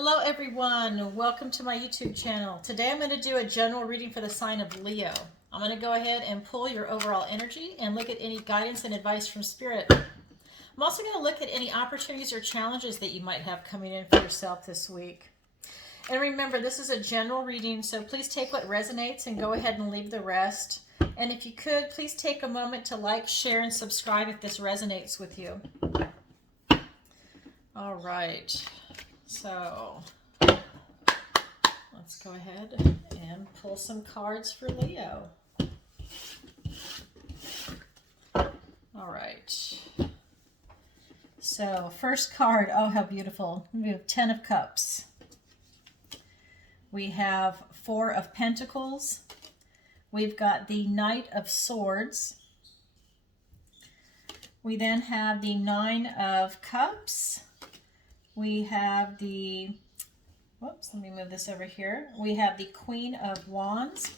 Hello everyone, welcome to my YouTube channel. Today I'm going to do a general reading for the sign of Leo. I'm going to go ahead and pull your overall energy and look at any guidance and advice from Spirit. I'm also going to look at any opportunities or challenges that you might have coming in for yourself this week. And remember, this is a general reading, so please take what resonates and go ahead and leave the rest. And if you could, please take a moment to like, share, and subscribe if this resonates with you. All right. So let's go ahead and pull some cards for Leo. All right. So first card, oh how beautiful. We have 10 of Cups. We have 4 of Pentacles. We've got the Knight of Swords. We then have the 9 of Cups. We have the, whoops, let me move this over here. We have the Queen of Wands.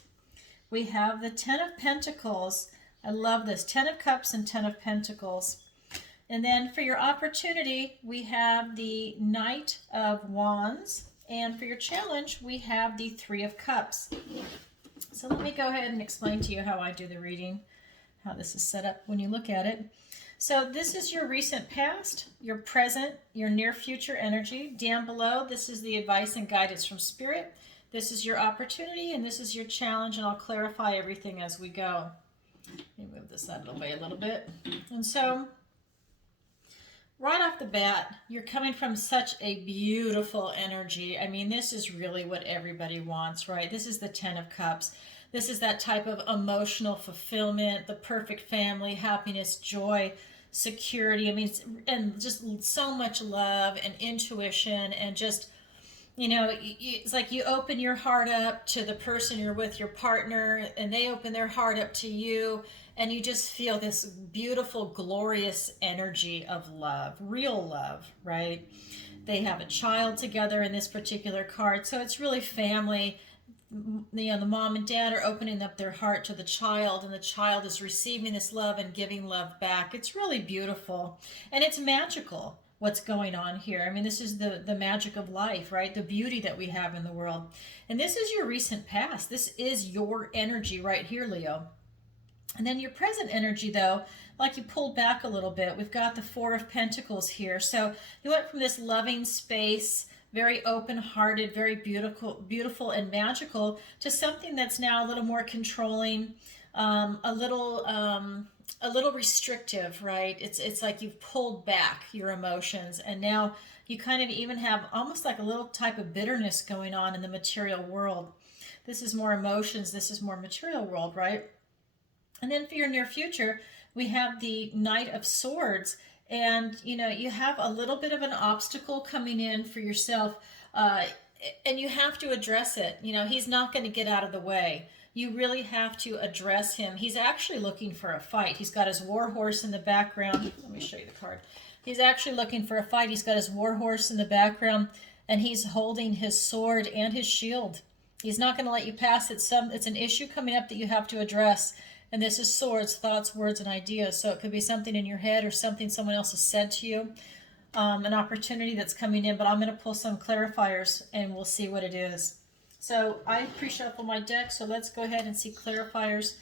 We have the 10 of Pentacles. I love this, 10 of Cups and 10 of Pentacles. And then for your opportunity, we have the Knight of Wands. And for your challenge, we have the 3 of Cups. So let me go ahead and explain to you how I do the reading, how this is set up when you look at it. So this is your recent past, your present, your near future energy. Down below, this is the advice and guidance from Spirit. This is your opportunity and this is your challenge, and I'll clarify everything as we go. Let me move this out of the way a little bit. And so, right off the bat, you're coming from such a beautiful energy. I mean, this is really what everybody wants, right? This is the 10 of Cups. This is that type of emotional fulfillment, the perfect family, happiness, joy, security. I mean, and just so much love and intuition, and just, you know, it's like you open your heart up to the person you're with, your partner, and they open their heart up to you, and you just feel this beautiful, glorious energy of love, real love, right? They have a child together in this particular card, so it's really family. You know, the mom and dad are opening up their heart to the child, and the child is receiving this love and giving love back. It's really beautiful, and it's magical what's going on here. I mean, this is the magic of life, right? The beauty that we have in the world. And this is your recent past. This is your energy right here, Leo. And then your present energy, though, like you pulled back a little bit. We've got the 4 of Pentacles here. So you went from this loving space, very open-hearted, very beautiful and magical, to something that's now a little more controlling, a little restrictive, right? It's like you've pulled back your emotions, and now you kind of even have almost like a little type of bitterness going on in the material world. This is more emotions. This is more material world, right? And then for your near future, we have the Knight of Swords. And, you know, you have a little bit of an obstacle coming in for yourself, and you have to address it. You know, he's not going to get out of the way. You really have to address him. He's actually looking for a fight. He's got his war horse in the background. Let me show you the card. He's actually looking for a fight. He's got his war horse in the background, and he's holding his sword and his shield. He's not going to let you pass it. It's an issue coming up that you have to address. And this is swords, thoughts, words, and ideas. So it could be something in your head or something someone else has said to you, an opportunity that's coming in. But I'm going to pull some clarifiers and we'll see what it is. So I pre-shuffle my deck, so let's go ahead and see clarifiers.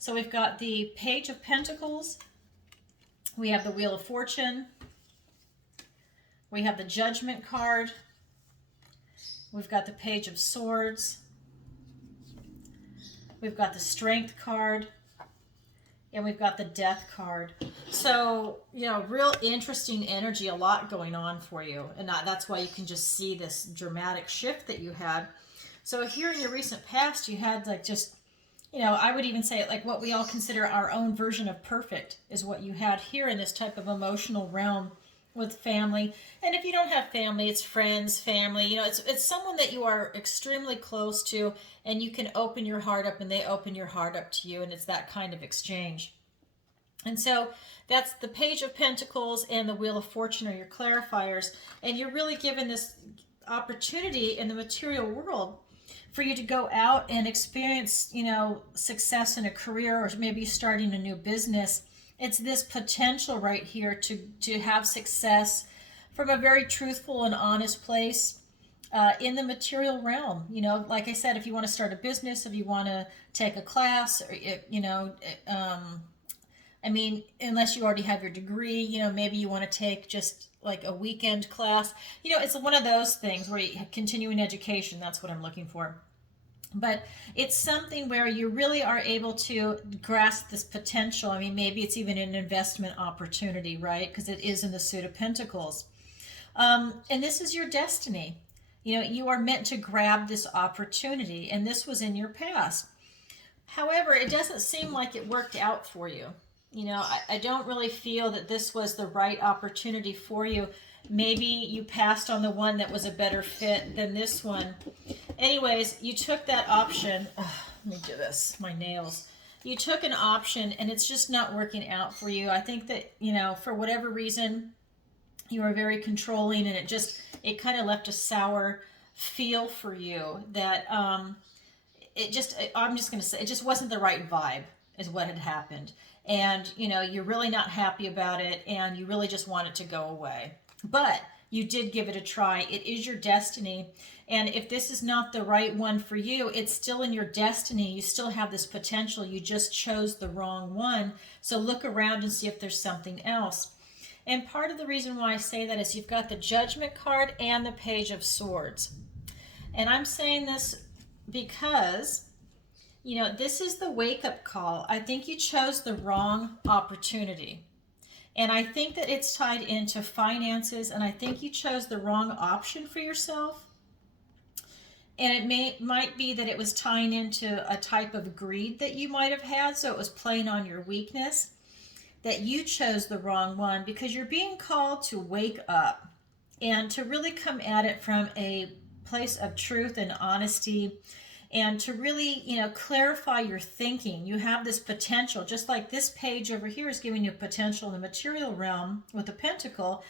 So we've got the Page of Pentacles. We have the Wheel of Fortune. We have the Judgment card. We've got the Page of Swords. We've got the Strength card. And we've got the Death card. So, you know, real interesting energy, a lot going on for you. And that's why you can just see this dramatic shift that you had. So here in your recent past, you had like just, you know, I would even say it like what we all consider our own version of perfect is what you had here in this type of emotional realm with family. And if you don't have family, it's friends, family, you know, it's someone that you are extremely close to, and you can open your heart up and they open your heart up to you, and it's that kind of exchange. And so that's the Page of Pentacles and the Wheel of Fortune are your clarifiers, and you're really given this opportunity in the material world for you to go out and experience, you know, success in a career, or maybe starting a new business. It's this potential right here to have success from a very truthful and honest place. in the material realm. You know, like I said, if you want to start a business, if you want to take a class, or, you know, I mean, unless you already have your degree, you know, maybe you want to take just like a weekend class. You know, it's one of those things where you continuing education, that's what I'm looking for. But it's something where you really are able to grasp this potential. I mean, maybe it's even an investment opportunity, right? Because it is in the Suit of Pentacles. And this is your destiny. You know, you are meant to grab this opportunity, and this was in your past. However, it doesn't seem like it worked out for you. You know, I don't really feel that this was the right opportunity for you. Maybe you passed on the one that was a better fit than this one. Anyways, you took that option. Ugh, let me do this, my nails. You took an option and it's just not working out for you. I think that, you know, for whatever reason, you were very controlling, and it kind of left a sour feel for you that I'm just going to say it just wasn't the right vibe is what had happened. And, you know, you're really not happy about it, and you really just want it to go away. But you did give it a try. It is your destiny. And if this is not the right one for you, it's still in your destiny. You still have this potential. You just chose the wrong one. So look around and see if there's something else. And part of the reason why I say that is you've got the Judgment card and the Page of Swords. And I'm saying this because, you know, this is the wake-up call. I think you chose the wrong opportunity. And I think that it's tied into finances, and I think you chose the wrong option for yourself. And it might be that it was tying into a type of greed that you might have had, so it was playing on your weakness, that you chose the wrong one, because you're being called to wake up and to really come at it from a place of truth and honesty, and to really, you know, clarify your thinking. You have this potential, just like this page over here is giving you potential in the material realm with the pentacle.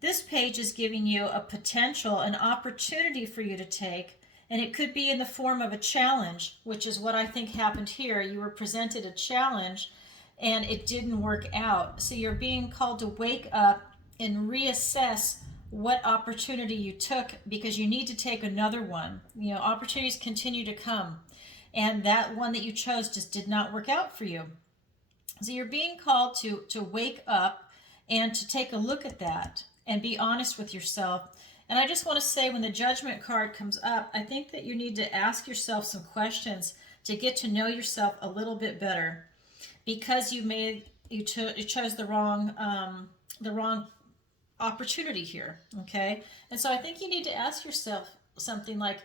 This page is giving you a potential, an opportunity for you to take, and it could be in the form of a challenge, which is what I think happened here. You were presented a challenge and it didn't work out. So you're being called to wake up and reassess what opportunity you took, because you need to take another one. You know, opportunities continue to come, and that one that you chose just did not work out for you. So you're being called to wake up and to take a look at that and be honest with yourself. And I just want to say, when the Judgment card comes up, I think that you need to ask yourself some questions to get to know yourself a little bit better, because you chose the wrong opportunity here. Okay, and so I think you need to ask yourself something like,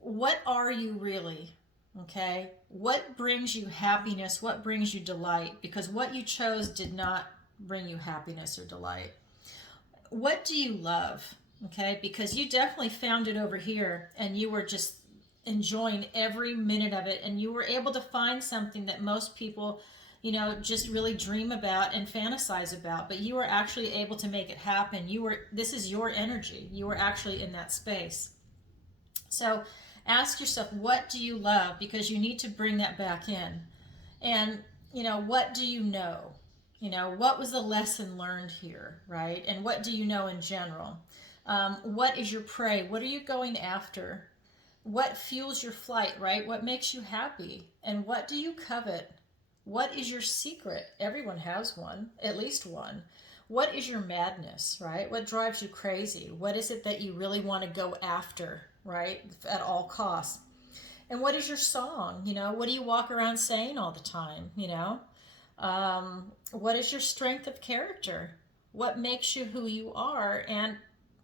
what are you really? Okay, what brings you happiness? What brings you delight? Because what you chose did not bring you happiness or delight. What do you love? Okay, because you definitely found it over here, and you were just enjoying every minute of it, and you were able to find something that most people, you know, just really dream about and fantasize about, but you were actually able to make it happen. This is your energy. You were actually in that space. So ask yourself, what do you love? Because you need to bring that back in. And, you know, what do you know? You know, what was the lesson learned here, right? And what do you know in general? What is your prey? What are you going after? What fuels your flight, right? What makes you happy? And what do you covet? What is your secret? Everyone has one, at least one. What is your madness, right? What drives you crazy? What is it that you really want to go after, right? At all costs. And what is your song? You know, what do you walk around saying all the time? You know, what is your strength of character? What makes you who you are? And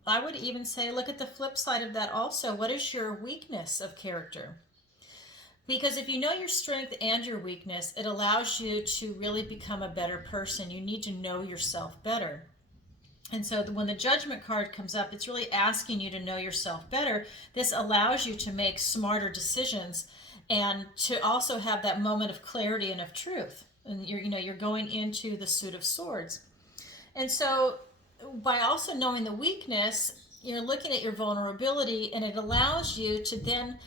I would even say, look at the flip side of that also. What is your weakness of character? Because if you know your strength and your weakness, it allows you to really become a better person. You need to know yourself better. And so when the Judgment card comes up, it's really asking you to know yourself better. This allows you to make smarter decisions and to also have that moment of clarity and of truth. And you're going into the Suit of Swords. And so by also knowing the weakness, you're looking at your vulnerability, and it allows you to then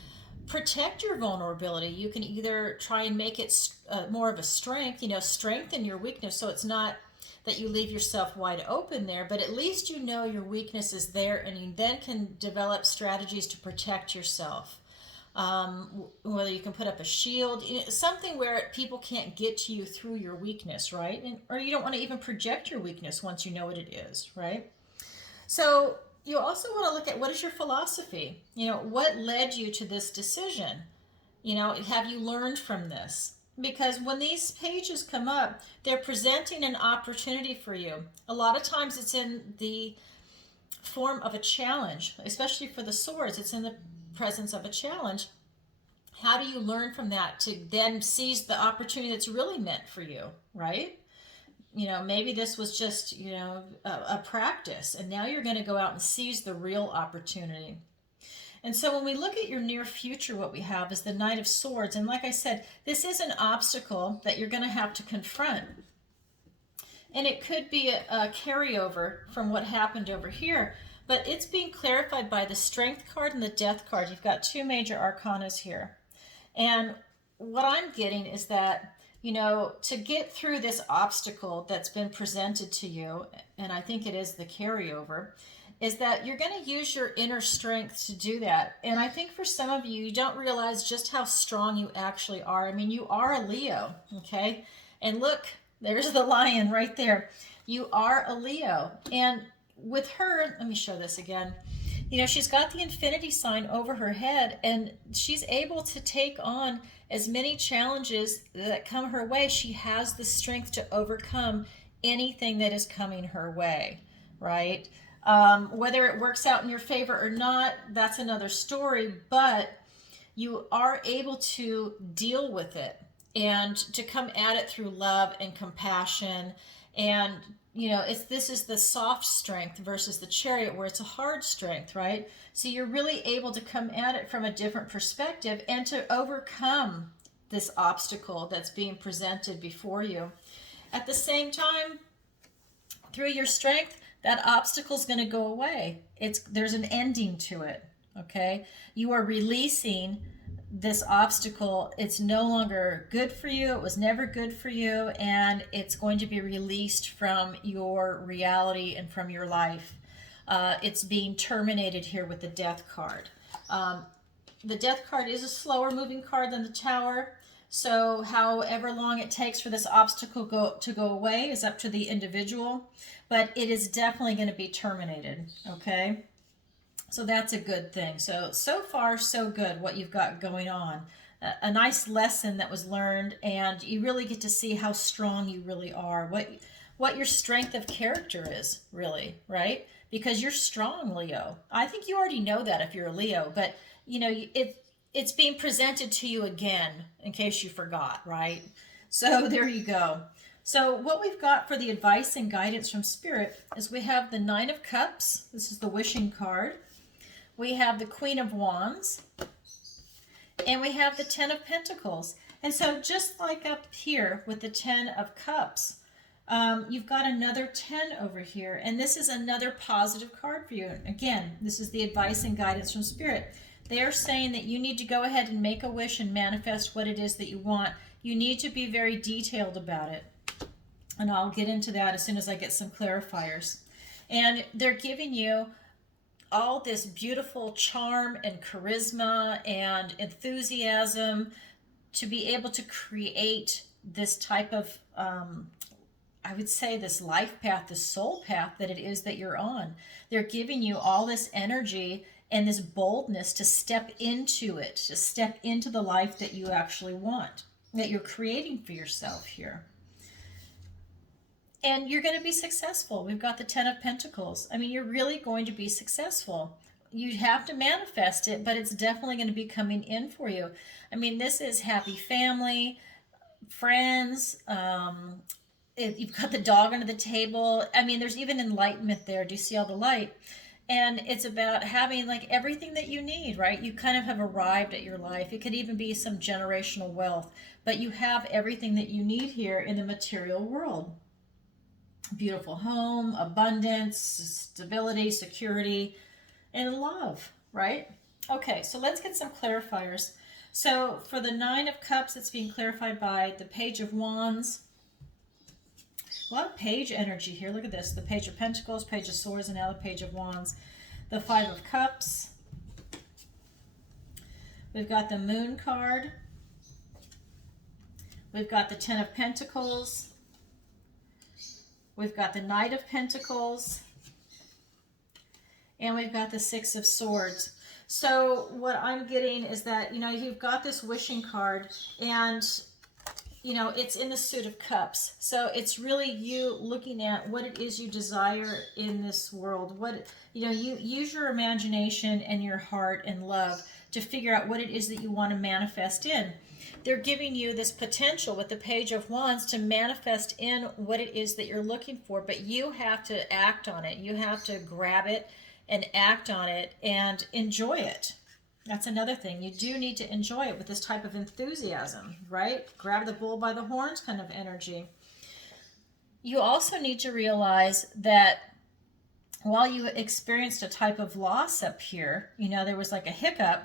protect your vulnerability. You can either try and make it more of a strength, strengthen your weakness so it's not that you leave yourself wide open there, but at least you know your weakness is there, and you then can develop strategies to protect yourself. Whether you can put up a shield, something where people can't get to you through your weakness, right? Or you don't want to even project your weakness once you know what it is, right? So you also want to look at, what is your philosophy? What led you to this decision? Have you learned from this? Because when these pages come up, they're presenting an opportunity for you. A lot of times it's in the form of a challenge, especially for the swords. It's in the presence of a challenge. How do you learn from that to then seize the opportunity that's really meant for you, right? Maybe this was just, a practice, and now you're going to go out and seize the real opportunity. And so when we look at your near future, what we have is the Knight of Swords. And like I said, this is an obstacle that you're going to have to confront. And it could be a carryover from what happened over here, but it's being clarified by the Strength card and the Death card. You've got two major arcanas here. And what I'm getting is that, to get through this obstacle that's been presented to you, and I think it is the carryover, is that you're going to use your inner strength to do that. And I think for some of you, you don't realize just how strong you actually are. I mean, you are a Leo, okay? And look, there's the lion right there. You are a Leo. And with her, let me show this again. She's got the infinity sign over her head, and she's able to take on as many challenges that come her way. She has the strength to overcome anything that is coming her way, right? Whether it works out in your favor or not, that's another story, but you are able to deal with it and to come at it through love and compassion. And this is the soft strength versus the Chariot, where it's a hard strength, right? So you're really able to come at it from a different perspective and to overcome this obstacle that's being presented before you. At the same time, through your strength, that obstacle is going to go away. There's an ending to it, okay? You are releasing this obstacle. It's no longer good for you. It was never good for you, and it's going to be released from your reality and from your life. It's being terminated here with the Death card. The Death card is a slower moving card than the Tower, so however long it takes for this obstacle to go away is up to the individual, but it is definitely going to be terminated, okay? So that's a good thing. So far, so good what you've got going on. A nice lesson that was learned, and you really get to see how strong you really are, what your strength of character is, really, right? Because you're strong, Leo. I think you already know that if you're a Leo, but it's being presented to you again in case you forgot, right? So there you go. So what we've got for the advice and guidance from Spirit is we have the Nine of Cups. This is the wishing card. We have the Queen of Wands, and we have the Ten of Pentacles. And so just like up here with the Ten of Cups, you've got another 10 over here, and this is another positive card for you. Again, this is the advice and guidance from Spirit. They are saying that you need to go ahead and make a wish and manifest what it is that you want. You need to be very detailed about it. And I'll get into that as soon as I get some clarifiers. And they're giving you all this beautiful charm and charisma and enthusiasm to be able to create this type of, I would say, this life path, this soul path that it is that you're on. They're giving you all this energy and this boldness to step into it, to step into the life that you actually want, that you're creating for yourself here. And you're going to be successful. We've got the Ten of Pentacles. I mean, you're really going to be successful. You have to manifest it, but it's definitely going to be coming in for you. I mean, this is happy family, friends. You've got the dog under the table. I mean, there's even enlightenment there. Do you see all the light? And it's about having like everything that you need, right? You kind of have arrived at your life. It could even be some generational wealth, but you have everything that you need here in the material world. Beautiful home, abundance, stability, security, and love, right? Okay, so let's get some clarifiers. So for the Nine of Cups, it's being clarified by the Page of Wands. A lot of page energy here. Look at this. The Page of Pentacles, Page of Swords, and now the Page of Wands. The Five of Cups. We've got the Moon card. We've got the Ten of Pentacles. We've got the Knight of Pentacles. And we've got the Six of Swords. So what I'm getting is that, you've got this wishing card, and it's in the Suit of Cups. So it's really you looking at what it is you desire in this world. You use your imagination and your heart and love to figure out what it is that you want to manifest in. They're giving you this potential with the Page of Wands to manifest in what it is that you're looking for, but you have to act on it. You have to grab it and act on it and enjoy it. That's another thing. You do need to enjoy it with this type of enthusiasm, right? Grab the bull by the horns kind of energy. You also need to realize that while you experienced a type of loss up here, there was like a hiccup,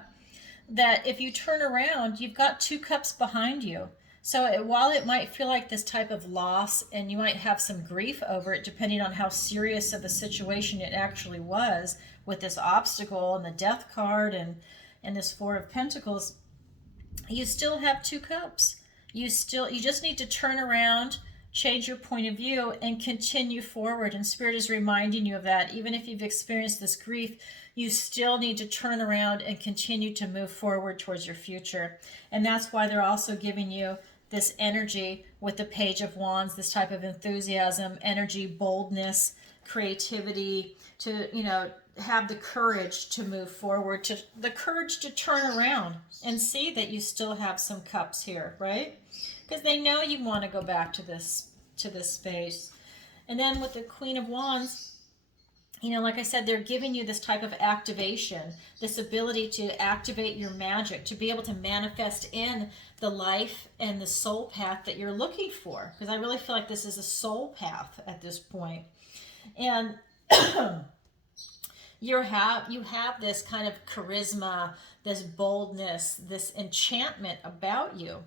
that if you turn around, you've got two cups behind you. So while it might feel like this type of loss, and you might have some grief over it, depending on how serious of a situation it actually was, with this obstacle and the Death card and this Four of Pentacles, you still have two cups. You just need to turn around, change your point of view, and continue forward. And Spirit is reminding you of that. Even if you've experienced this grief, you still need to turn around and continue to move forward towards your future. And that's why they're also giving you this energy with the Page of Wands, this type of enthusiasm, energy, boldness, creativity, to, have the courage to move forward, the courage to turn around and see that you still have some cups here, right? Because they know you want to go back to this space. And then with the Queen of Wands, like I said, they're giving you this type of activation, this ability to activate your magic, to be able to manifest in the life and the soul path that you're looking for. Because I really feel like this is a soul path at this point. And you have this kind of charisma, this boldness, this enchantment about you.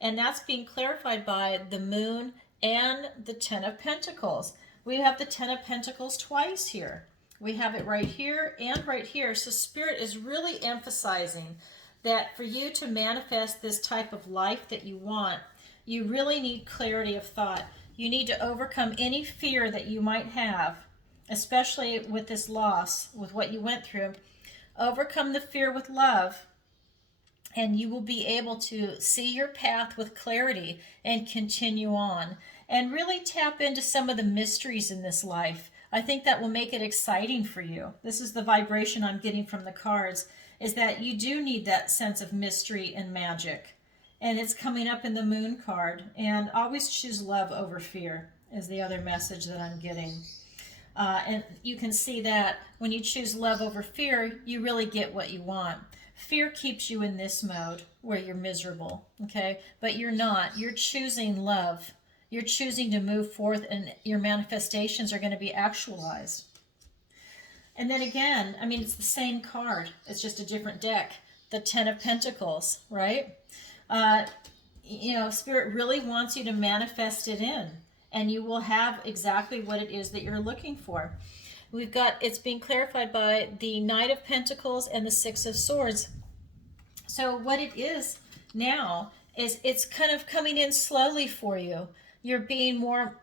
And that's being clarified by the Moon and the Ten of Pentacles. We have the Ten of Pentacles twice here. We have it right here and right here. So Spirit is really emphasizing that for you to manifest this type of life that you want, you really need clarity of thought. You need to overcome any fear that you might have, especially with this loss, with what you went through. Overcome the fear with love, and you will be able to see your path with clarity and continue on. And really tap into some of the mysteries in this life. I think that will make it exciting for you. This is the vibration I'm getting from the cards, is that you do need that sense of mystery and magic. And it's coming up in the Moon card. And always choose love over fear is the other message that I'm getting. And you can see that when you choose love over fear, you really get what you want. Fear keeps you in this mode where you're miserable, okay? But you're not. You're choosing love. You're choosing to move forth, and your manifestations are going to be actualized. And then again, it's the same card. It's just a different deck. The Ten of Pentacles, right? Spirit really wants you to manifest it in, and you will have exactly what it is that you're looking for. It's being clarified by the Knight of Pentacles and the Six of Swords. So what it is now is it's kind of coming in slowly for you. You're being more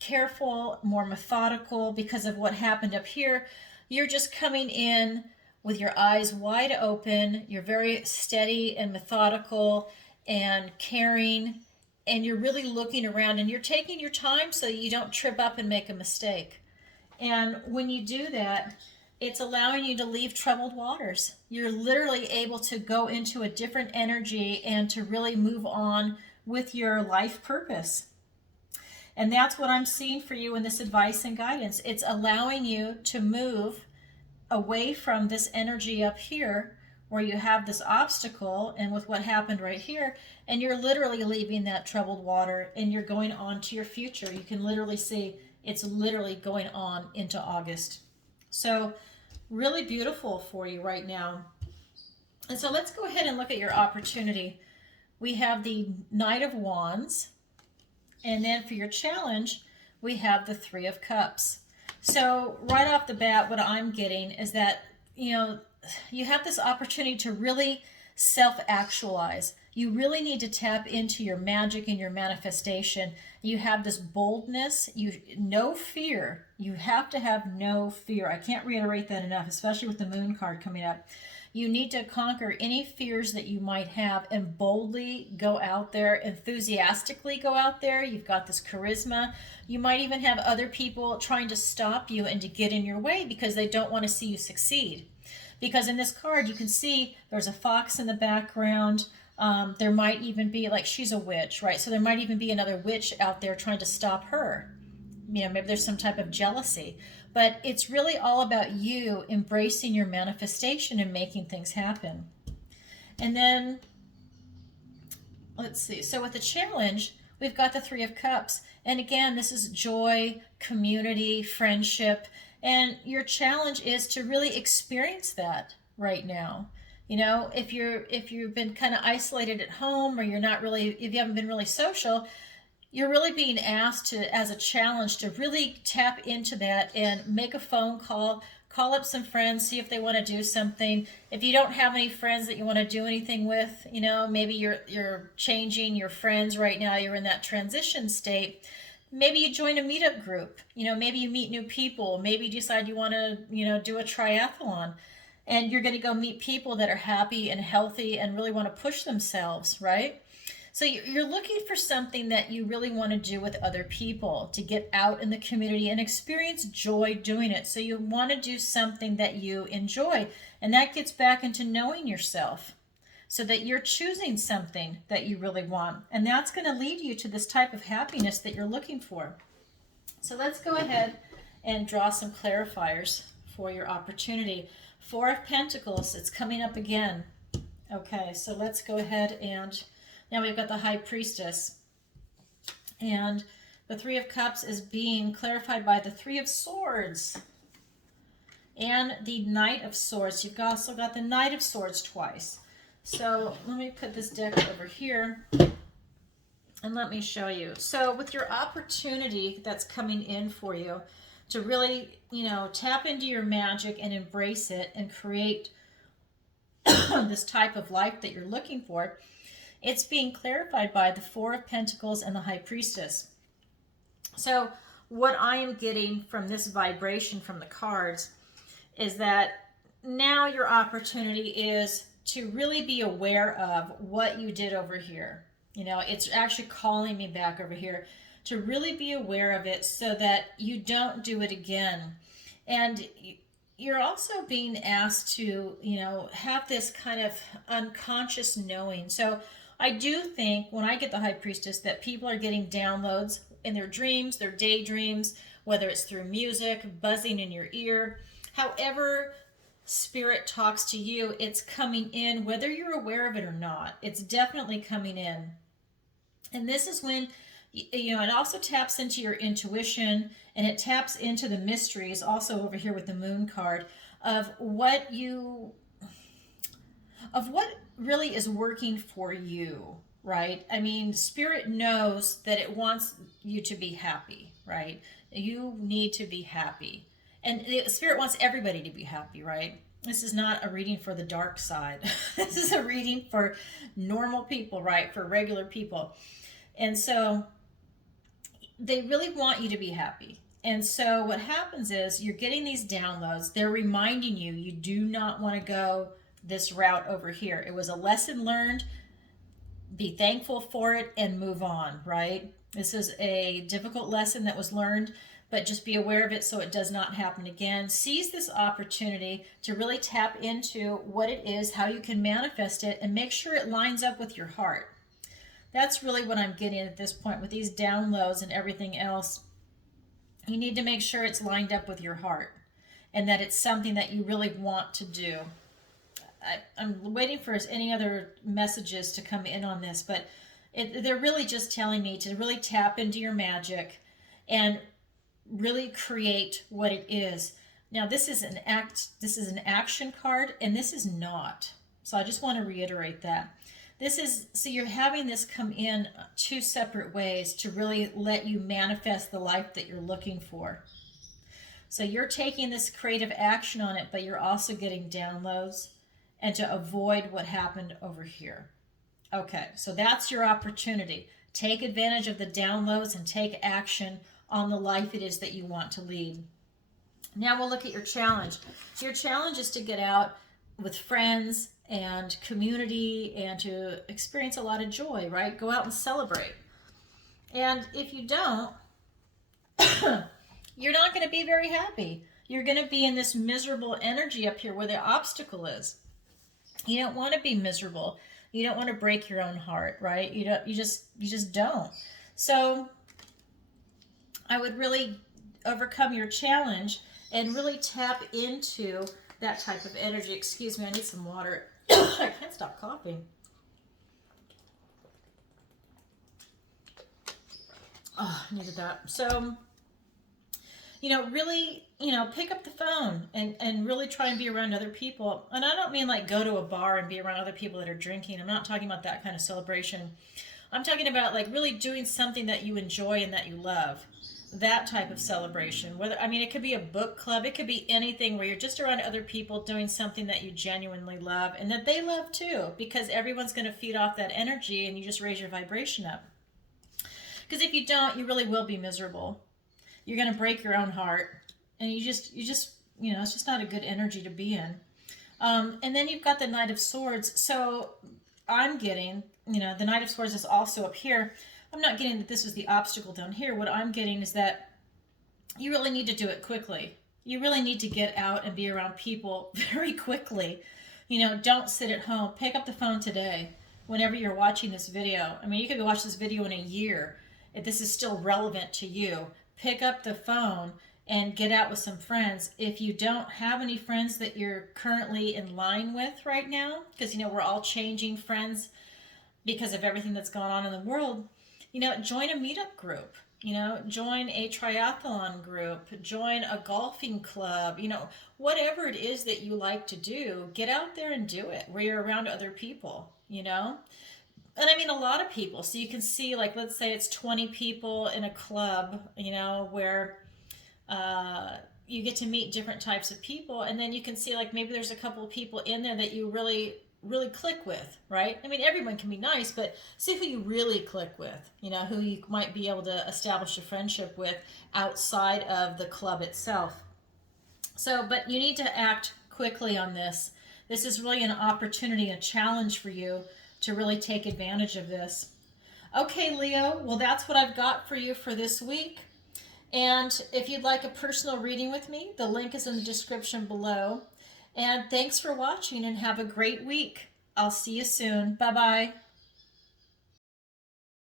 careful, more methodical because of what happened up here. You're just coming in with your eyes wide open. You're very steady and methodical and caring, and you're really looking around, and you're taking your time so you don't trip up and make a mistake. And when you do that, it's allowing you to leave troubled waters. You're literally able to go into a different energy and to really move on with your life purpose. And that's what I'm seeing for you in this advice and guidance. It's allowing you to move away from this energy up here where you have this obstacle, and with what happened right here, and you're literally leaving that troubled water and you're going on to your future. You can literally see it's literally going on into August. So really beautiful for you right now. And so let's go ahead and look at your opportunity. We have the Knight of Wands. And then for your challenge, we have the Three of Cups. So right off the bat, what I'm getting is that, you have this opportunity to really self-actualize. You really need to tap into your magic and your manifestation. You have this boldness, no fear. You have to have no fear. I can't reiterate that enough, especially with the Moon card coming up. You need to conquer any fears that you might have and boldly go out there, enthusiastically go out there. You've got this charisma. You might even have other people trying to stop you and to get in your way because they don't want to see you succeed. Because in this card, you can see there's a fox in the background. There might even be, like, she's a witch, right? So there might even be another witch out there trying to stop her. Maybe there's some type of jealousy. But it's really all about you embracing your manifestation and making things happen. And then, let's see. So with the challenge, we've got the Three of Cups. And again, this is joy, community, friendship. And your challenge is to really experience that right now. If you've been kind of isolated at home, or if you haven't been really social, you're really being asked as a challenge to really tap into that and make a phone call up some friends, see if they want to do something. If you don't have any friends that you want to do anything with, maybe you're changing your friends right now, you're in that transition state. Maybe you join a meetup group, maybe you meet new people, maybe you decide you want to, do a triathlon, and you're going to go meet people that are happy and healthy and really want to push themselves, right? So you're looking for something that you really want to do with other people, to get out in the community and experience joy doing it. So you want to do something that you enjoy, and that gets back into knowing yourself, so that you're choosing something that you really want. And that's going to lead you to this type of happiness that you're looking for. So let's go ahead and draw some clarifiers for your opportunity. Four of Pentacles, it's coming up again. Okay, so let's go ahead and now we've got the High Priestess. And the Three of Cups is being clarified by the Three of Swords and the Knight of Swords. You've also got the Knight of Swords twice. So let me put this deck over here and let me show you. So with your opportunity that's coming in for you to really, tap into your magic and embrace it and create this type of life that you're looking for, it's being clarified by the Four of Pentacles and the High Priestess. So what I am getting from this vibration from the cards is that now your opportunity is to really be aware of what you did over here. It's actually calling me back over here to really be aware of it so that you don't do it again. And you're also being asked to, have this kind of unconscious knowing. So I do think when I get the High Priestess that people are getting downloads in their dreams, their daydreams, whether it's through music, buzzing in your ear, however Spirit talks to you, it's coming in, whether you're aware of it or not. It's definitely coming in. And this is when, it also taps into your intuition, and it taps into the mysteries also over here with the Moon card of what really is working for you, right? I mean, Spirit knows that it wants you to be happy, right? You need to be happy. And Spirit wants everybody to be happy, right? This is not a reading for the dark side. This is a reading for normal people, right? For regular people. And so they really want you to be happy. And so what happens is you're getting these downloads. They're reminding you, you do not want to go this route over here. It was a lesson learned. Be thankful for it and move on, right? This is a difficult lesson that was learned, but just be aware of it so it does not happen again. Seize this opportunity to really tap into what it is, how you can manifest it, and make sure it lines up with your heart. That's really what I'm getting at this point with these downloads and everything else. You need to make sure it's lined up with your heart and that it's something that you really want to do. I'm waiting for any other messages to come in on this, but they're really just telling me to really tap into your magic and really create what it is. Now, this is an action card, and this is not. So I just want to reiterate that. So you're having this come in two separate ways to really let you manifest the life that you're looking for. So you're taking this creative action on it, but you're also getting downloads and to avoid what happened over here. Okay, so that's your opportunity. Take advantage of the downloads and take action on the life it is that you want to lead. Now we'll look at your challenge. Your challenge is to get out with friends and community and to experience a lot of joy, right? Go out and celebrate. And if you don't, you're not going to be very happy. You're going to be in this miserable energy up here where the obstacle is. You don't want to be miserable. You don't want to break your own heart, right? You just don't. So I would really overcome your challenge and really tap into that type of energy. Excuse me, I need some water. I can't stop coughing. Oh, I needed that. So, really, pick up the phone and really try and be around other people. And I don't mean like go to a bar and be around other people that are drinking. I'm not talking about that kind of celebration. I'm talking about like really doing something that you enjoy and that you love. That type of celebration. It could be a book club. It could be anything where you're just around other people doing something that you genuinely love and that they love too, because everyone's going to feed off that energy and you just raise your vibration up. Because if you don't, you really will be miserable. You're going to break your own heart, and it's just not a good energy to be in. And then you've got the Knight of Swords. So I'm getting, the Knight of Swords is also up here. I'm not getting that this is the obstacle down here. What I'm getting is that you really need to do it quickly. You really need to get out and be around people very quickly. Don't sit at home. Pick up the phone today whenever you're watching this video. You could watch this video in a year if this is still relevant to you. Pick up the phone and get out with some friends. If you don't have any friends that you're currently in line with right now, because we're all changing friends because of everything that's going on in the world, join a meetup group, join a triathlon group, join a golfing club, whatever it is that you like to do, get out there and do it where you're around other people, And a lot of people. So you can see, like, let's say it's 20 people in a club, where you get to meet different types of people. And then you can see, like, maybe there's a couple of people in there that you really, really click with, right? Everyone can be nice, but see who you really click with, who you might be able to establish a friendship with outside of the club itself. So, but you need to act quickly on this. This is really an opportunity, a challenge for you to really take advantage of this. Okay, Leo, well, that's what I've got for you for this week. And if you'd like a personal reading with me, the link is in the description below. And thanks for watching and have a great week. I'll see you soon. Bye-bye.